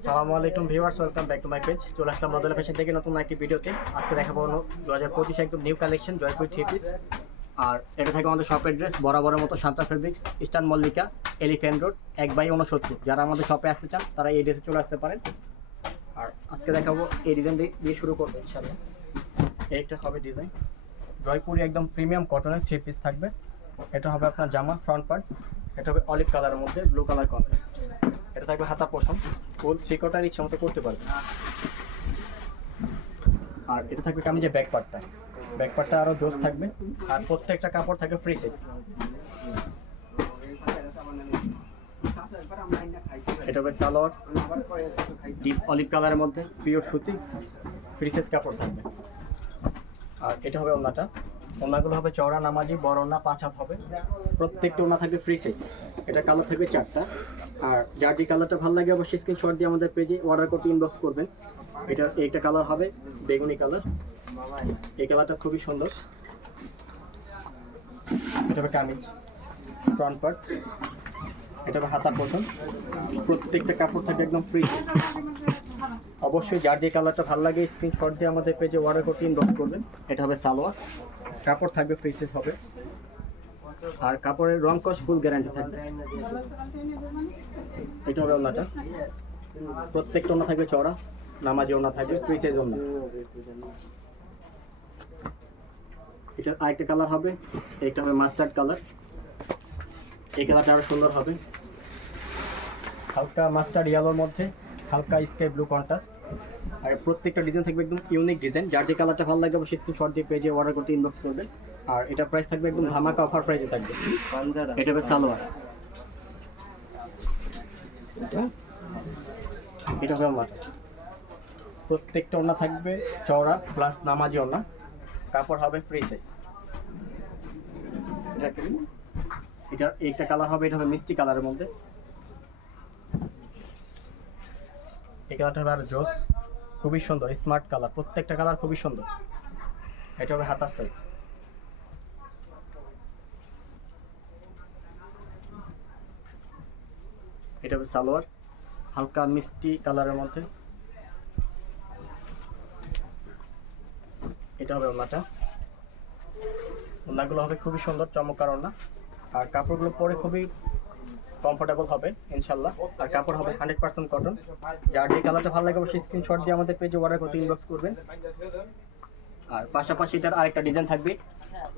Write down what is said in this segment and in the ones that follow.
আসসালামু আলাইকুম viewers, welcome back to my page. চলে আসলাম বদলা ফ্যাশন থেকে নতুন একটি ভিডিওতে। আজকে দেখাবো 2025 একদম new collection Jaipur three piece. আর এটা থাকে আমাদের শপ অ্যাড্রেস বরাবরের মতো Shanta fabrics, eastern Mallika, elephant road 1/69। যারা আমাদের শপে আসতে চান তারা এই ড্রেসে চলে আসতে পারেন। আর আজকে দেখাবো এই ডিজাইন দিয়ে শুরু করবো ইনশাআল্লাহ। এইটা হবে ডিজাইন জয়পুরি একদম প্রিমিয়াম কটনের থ্রি পিস থাকবে। এটা হবে আপনার জামা ফ্রন্ট পার্ট, এটা হবে অলিভ কালারের মধ্যে ব্লু কালার কন্ট্রাস্ট। এটা থাকবে হাতা পোষণ, ফুল থ্রি কোয়ার্টার ইচ্ছা মতো করতে পারবে। আর এটা থাকবে কামিজের ব্যাক পার্টটা আরও জোস থাকবে। আর প্রত্যেকটা কাপড় থাকে ফ্রি সাইজ। এটা হবে সালোয়ার ডিপ অলিভ কালারের মধ্যে পিওর সুতি ফ্রি সাইজ কাপড় থাকবে। আর এটা হবে ওড়নাটা, ওড়নাগুলো হবে চওড়া নামাজি, বড় ওড়না 5 হাত হবে। প্রত্যেকটা ওড়না থাকবে ফ্রি সাইজ। এটা কালার থাকবে 4টা। আর যার যে কালারটা ভালো লাগে অবশ্যই স্ক্রিনশট দিয়ে আমাদের পেজে অর্ডার করতে ইনবক্স করবেন। এইটা কালার হবে বেগুনি কালার, এই কালারটা খুবই সুন্দর। এটা হবে কামিজ ফ্রন্ট পার্ট, এটা হবে হাতা পোষণ। প্রত্যেকটা কাপড় থাকে একদম ফ্রি সাইজ। অবশ্যই যার যে কালারটা ভালো লাগে স্ক্রিনশট দিয়ে আমাদের পেজে অর্ডার করতে ইনবক্স করবেন। এটা হবে সালোয়ার, কাপড় থাকবে ফ্রি সাইজ হবে। আর কাপড়ের রং কস ফুল গ্যারান্টি থাকবে। এটা হবে ওড়নাটা, প্রত্যেকটা ওড়না থাকবে চওড়া নামাজি ওড়না থাকবে ফ্রি সাইজ ওড়না। এটার আরেকটা কালার হবে, একটা হবে মাস্টার্ড কালার। এই কালারটা আরো সুন্দর হবে, হালকা মাস্টার্ড ইয়েলোর মধ্যে হালকা স্কাই ব্লু কন্ট্রাস্ট। আর প্রত্যেকটা ডিজাইন থাকবে একদম ইউনিক ডিজাইন। যার যে কালারটা ভালো লাগে অবশ্যই স্ক্রিনশট দিয়ে পেজে অর্ডার করতে ইনবক্স করবেন। আর এটা প্রাইস থাকবে একদম ধামাকা অফার প্রাইসে থাকবে। এটা হবে সালোয়ার, এটা হবে ওড়না। প্রত্যেকটা ওড়না থাকবে চওড়া প্লাস নামাজি ওড়না, কাপড় হবে ফ্রি সাইজ। এটার একটা কালার হবে, এটা হবে মিষ্টি কালারের মধ্যে। এই কালারটা হবে আর জোস, খুবই সুন্দর স্মার্ট কালার, প্রত্যেকটা কালার খুবই সুন্দর। এটা হবে হাতার সাইড, এটা হবে সালোয়ার হালকা মিষ্টি কালারের মধ্যে। এটা হবে ওড়নাটা, ওড়নাগুলো হবে খুবই সুন্দর চমৎকার ওড়না। আর কাপড়গুলো পরে খুবই কমফোর্টেবল হবে ইনশাল্লাহ। আর কাপড় হবে 100% কটন। যার যে কালারটা ভালো লাগে অবশ্যই স্ক্রিনশট দিয়ে আমাদের পেজে অর্ডার করতে ইনবক্স করবেন। আর পাশাপাশি এটার আরেকটা ডিজাইন থাকবে,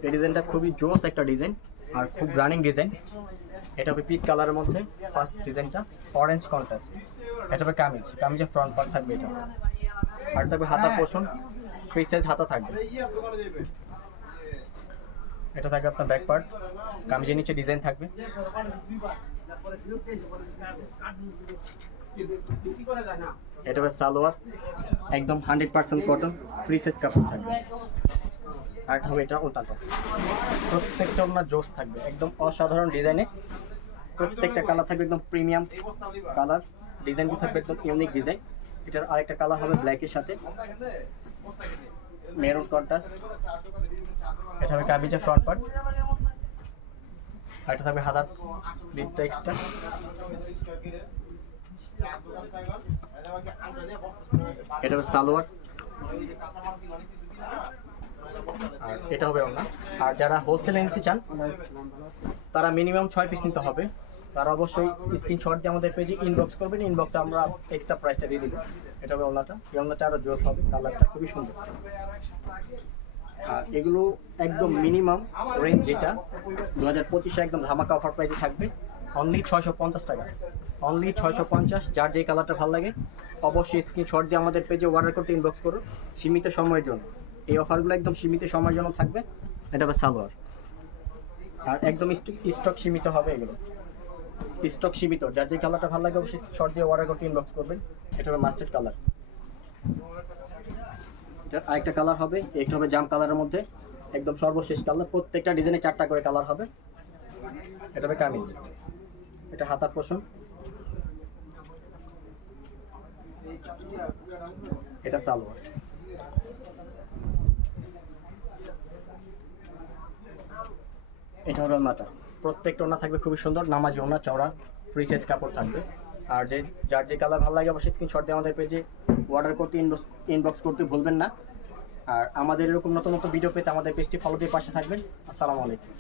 এই ডিজাইনটা খুবই জোস একটা ডিজাইন আর খুব রানিং ডিজাইন। এটা হবে পিট কালারের মধ্যে ফার্স্ট ডিজাইনটা, অরেঞ্জ কন্ট্রাস্ট। এটা হবে কামিজের ফ্রন্ট পার্ট থাকবে এটা। আর থাকবে হাতা পোষণ, ফ্রি সাইজ হাতা থাকবে। এটা থাকবে আপনার ব্যাক পার্ট, কামিজের নিচে ডিজাইন থাকবে। এটা হবে সালোয়ার একদম 100% কটন ফ্রি সাইজ কাপড় থাকবে। আর হবে এটা ওড়নাটা, প্রত্যেকটা ওড়না জোস থাকবে একদম অসাধারণ ডিজাইনে। প্রত্যেকটা কালার থাকবে একদম প্রিমিয়াম কালার, ডিজাইনগুলো থাকবে একদম ইউনিক ডিজাইন। এটার আরেকটা কালার হবে ব্ল্যাকের সাথে মেরুন কন্ট্রাস্ট। এটা হবে কামিজের ফ্রন্ট পার্ট, আর এটা থাকবে হাতার স্লিপটা এক্সট্রা। এটা হবে সালোয়ার, আর এটা হবে ওড়না। আর যারা হোলসেলে নিতে চান তারা মিনিমাম 6 পিস নিতে হবে। তারা অবশ্যই স্ক্রিনশট দিয়ে আমাদের পেজে ইনবক্স করবেন, ইনবক্সে আমরা এক্সট্রা প্রাইসটা দিয়ে দিব। এটা হবে ওড়নাটা, এই ওড়নাটা আরও জোস হবে, কালারটা খুবই সুন্দর। আর এগুলো একদম মিনিমাম রেঞ্জ যেটা 2025 একদম ধামাকা অফার প্রাইসে থাকবে অনলি 650 টাকা, অনলি 650। যার যে কালারটা ভালো লাগে অবশ্যই স্ক্রিনশট দিয়ে আমাদের পেজে অর্ডার করতে ইনবক্স করুন সীমিত সময়ের জন্য। এই অফারগুলো একদম সীমিত সময়ের জন্য থাকবে। এটা হবে সালোয়ার, আর একদম স্টক সীমিত হবে, এগুলো স্টক সীমিত। যার যে কালারটা ভালো লাগে অবশ্যই শর্ট দিয়ে অর্ডার করতে ইনবক্স করবেন। এটা হবে মাস্টার্ড কালার। এটার আরেকটা কালার হবে, একটা হবে জাম কালারের মধ্যে একদম সর্বশেষ কালার। প্রত্যেকটা ডিজাইনে 4টা করে কালার হবে। এটা হবে কামিজ, এটা হাতার পোষণ। এটা সালোয়ার, এটা হবে ওড়নাটা। প্রত্যেকটা ওড়না থাকবে খুবই সুন্দর নামাজি ওড়না, চওড়া ফ্রি সাইজ কাপড় থাকবে। আর যার যে কালার ভালো লাগে অবশ্যই স্ক্রিনশট দিয়ে আমাদের পেজে অর্ডার করতে ইনবক্স করতে ভুলবেন না। আর আমাদের এরকম নতুন নতুন ভিডিও পেতে আমাদের পেজটি ফলো দিয়ে পাশে থাকবেন। আসসালামু আলাইকুম।